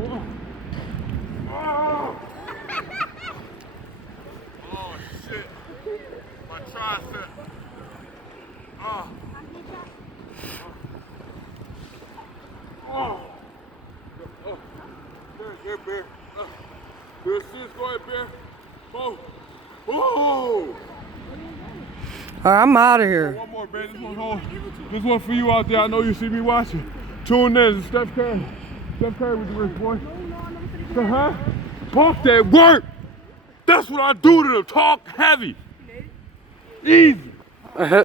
Oh shit. My tricep. Oh. Oh. Oh. There, Bear. Bear, sis, go ahead, Bear. Oh. Oh. I'm out of here. One more, Bear. This one for you out there. I know you see me watching. Tune in. It's Steph Curry. Steph Curry with the wrist, boy. Huh? Talk that work. That's what I do to them. Talk heavy. Easy.